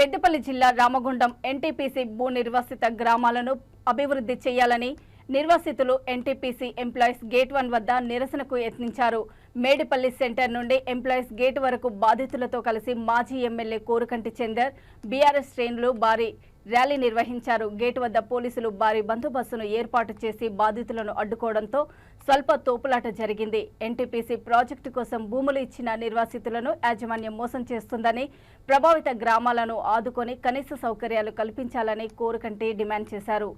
పెద్దపల్లి జిల్లా రామగుండం ఎన్టీపీసీ భూ నిర్వాసిత గ్రామాలను అభివృద్ధి చేయాలని నిర్వాసితులు ఎన్టీపీసీ ఎంప్లాయీస్ గేట్ వన్ వద్ద నిరసనకు యత్నించారు. మేడిపల్లి సెంటర్ నుండి ఎంప్లాయీస్ గేట్ వరకు బాధితులతో కలిసి మాజీ ఎమ్మెల్యే కోరుకంటి చందర్ బీఆర్ఎస్ శ్రేణులు భారీ ర్యాలీ నిర్వహించారు. గేట్ వద్ద పోలీసులు భారీ బందోబస్తును ఏర్పాటు చేసి బాధితులను అడ్డుకోవడంతో స్వల్ప తోపులాట జరిగింది. ఎన్టీపీసీ ప్రాజెక్టు కోసం భూములు ఇచ్చిన నిర్వాసితులను యాజమాన్యం మోసం చేస్తుందని ప్రభావిత గ్రామాలను ఆదుకొని కనీస సౌకర్యాలు కల్పించాలని కోరుకంటే డిమాండ్ చేశారు.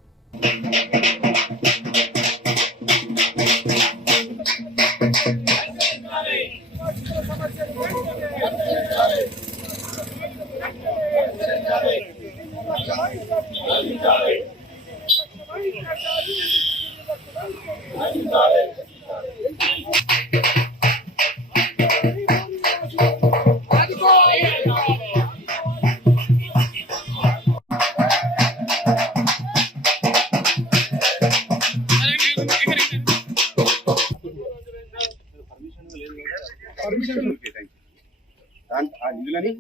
దాంట్- ఆ నిధులని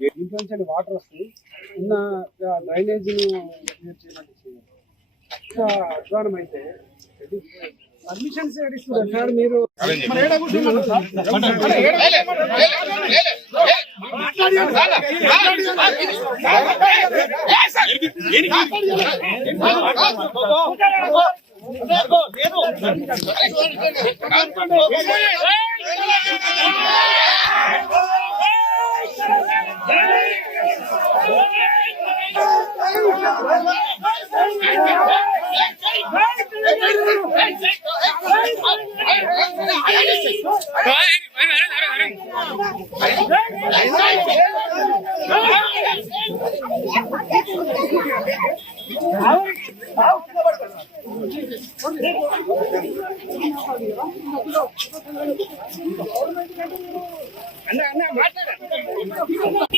దీంట్లో నుంచి వాటర్ వస్తాయి ఉన్న డ్రైనేజీని క్లియర్ చేయమని ఇంకా అధ్వానం అయితే పర్మిషన్స్ సార్ మీరు మరి అన్న అన్న సార్?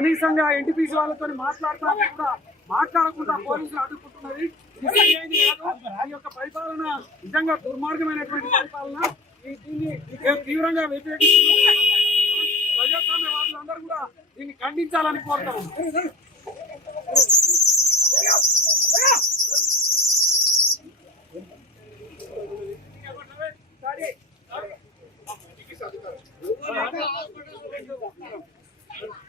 కనీసంగా ఎన్టీపీసీ వాళ్ళతో మాట్లాడుతున్నా కూడా మాట్లాడకుండా పోలీసులు అడ్డుకుంటున్నది. ఇది కాదు. ఈ యొక్క పరిపాలన నిజంగా దుర్మార్గమైనటువంటి పరిపాలన. దీన్ని తీవ్రంగా వ్యతిరేకిస్తున్నాం. ప్రజాస్వామ్యవాదులందరూ కూడా దీన్ని ఖండించాలని కోరుతాము